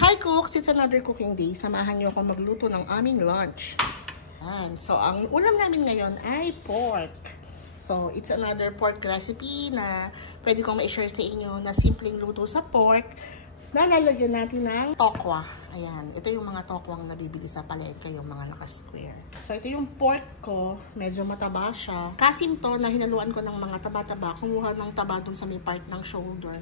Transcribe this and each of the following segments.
Hi cooks! It's another cooking day. Samahan niyo ako magluto ng aming lunch. So, ang ulam namin ngayon ay pork. So, it's another pork recipe na pwede kong ma-share sa inyo na simpleng luto sa pork na lalagyan natin ng tokwa. Ayan, ito yung mga tokwang nabibili sa palengke, yung mga naka-square. So, ito yung pork ko. Medyo mataba siya. Kasim to na hinaluan ko ng mga taba-taba. Kumuha ng taba dun sa may part ng shoulder.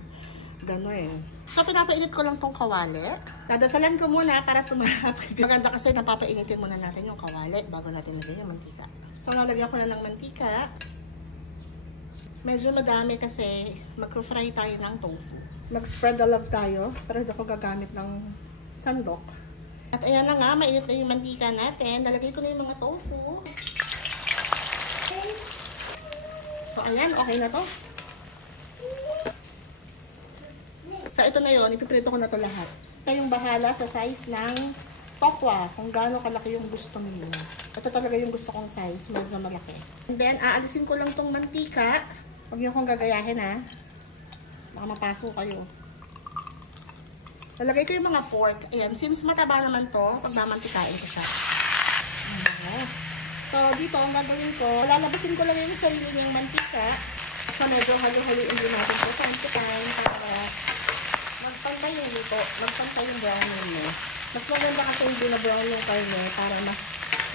Ganun. So, pinapainit ko lang tong kawali. Dadasalan ko muna para sumarap. Maganda kasi napapainitin muna natin yung kawali bago natin lagyan yung mantika. So, lalagyan ko na ng mantika. Medyo madami kasi mag-fry tayo ng tofu. Mag-spread the love tayo, pero hindi ako gagamit ng sandok. At ayan na nga, mainit na yung mantika natin. Lalagay ko na yung mga tofu. Okay. So, ayan, okay na to. So, ito na yun. Ipiprito ko na to lahat. Kayong bahala sa size ng tokwa. Kung gaano kalaki yung gusto niyo. Ito talaga yung gusto kong size. Medyo malaki. And then, aalisin ko lang tong mantika. Huwag niyo kong gagayahin, ha. Baka mapaso kayo. Lalagay ko yung mga pork. Ayan. Since mataba naman to, pagmamantikain ko siya. Okay. So, dito, ang gagawin ko, lalabasin ko lang yung sarili niyang mantika. So, medyo halo-haloin din natin po sa time para magpantay yung luto, magpantay yung browning mo. Mas maganda kasi yung binabrown yung karne para mas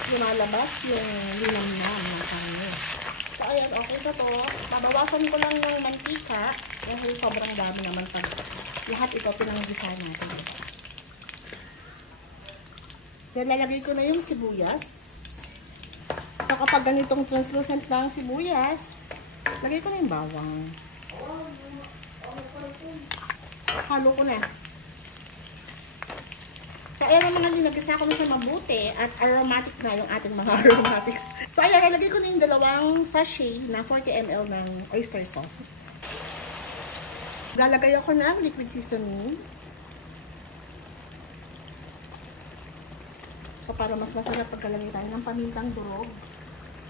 lumalabas yung linamnam ng karne. So, ayan, okay na to. Babawasan ko lang ng mantika dahil sobrang dami naman pag lahat ito pinanggisa natin. Diyan, lalagay ko na yung sibuyas. So, kapag ganitong translucent na ang sibuyas, lagay ko na yung bawang. Halo ko na. So, ayan ang mga linagisa ko na siya mabuti at aromatic na yung ating mga aromatics. So, ayan, ilagay ko na yung dalawang sachet na 40 ml ng oyster sauce. Lalagay ako ng liquid seasoning. So, para mas masarap pagkalagay tayo ng pamintang durog.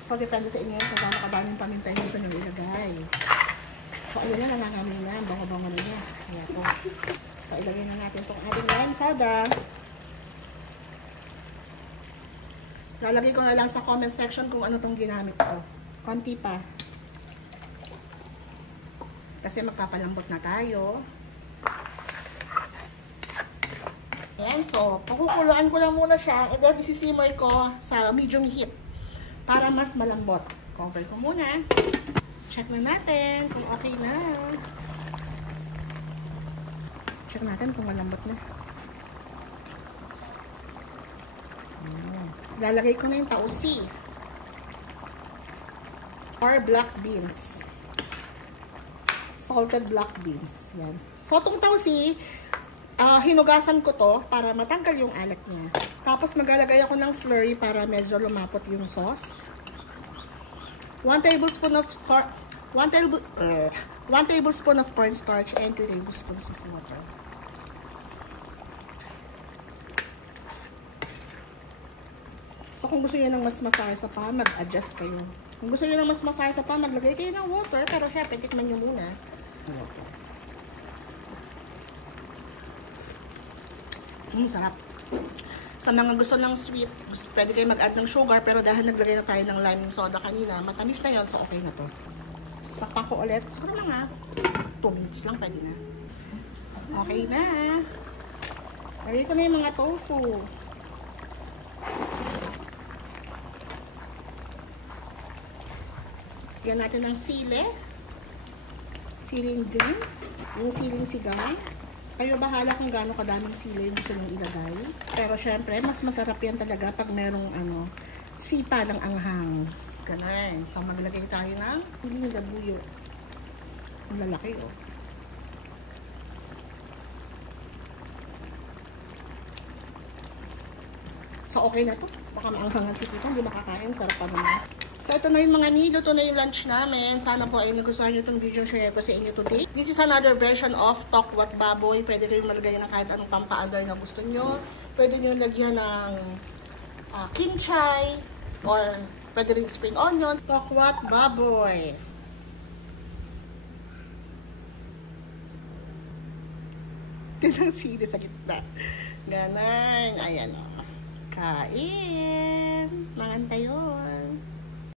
So, depende sa inyo kung gaano kadaming paminta yung gusto nyo ilagay. So, ayun na, nangangamoy na. Ang bango-bango na niya. Ayan po. So, ilagay na natin itong ating lime soda. Lalagay ko na lang sa comment section kung ano itong ginamit ko. Konti pa. Kasi magpapalambot na tayo. Ayan. So, pakukuluan ko lang muna siya. And then, isisimmer ko sa medium heat. Para mas malambot. Cover ko muna. Check na natin kung okay na. Check natin kung malambot na. Lalagay ko na yung tausi. Or black beans. Salted black beans. Yan. So, itong tausi, hinugasan ko to para matanggal yung alat niya. Tapos, maglalagay ako ng slurry para medyo lumapot yung sauce. 1 tablespoon of 1 tablespoon of cornstarch and 2 tablespoons of water. So, kung gusto niyo ng mas masarsa pa, mag-adjust kayo. Kung gusto niyo ng mas masarsa pa, maglagay kayo ng water, pero syempre, tikman niyo muna. Sarap. Sa mga gusto ng sweet, pwede kayo mag-add ng sugar, pero dahil naglagay na tayo ng lime soda kanina, matamis na yon, so okay na to. Takpan ko ulit. Siguro mga 2 minutes lang, pwede na. Okay na. Lagay ko na yung mga tofu. Yan natin ng sili. Siling green. Yung siling sigang. Kayo bahala kung gaano kadaming sili yung gusto nyo ilagay. Pero syempre, mas masarap yan talaga pag merong sipa ng anghang. Ganun. So, maglagay tayo ng siling labuyo. Ang lalaki, oh. So, okay na to. Baka maanghangan si Tito. Hindi makakain. Sarap pa naman. So, ito na yung mga meal. Ito na yung lunch namin. Sana po ay nagustuhan nyo itong video share ko sa inyo today. This is another version of tokwat baboy. Pwede kayong malagay ng kahit anong pampaandar na gusto nyo. Pwede nyo lagyan ng kinchay or pwede rin spring onion. Tokwat baboy. natin ng sili sa gitna. Ganon. Ayan o. Kain. Mangan tayo.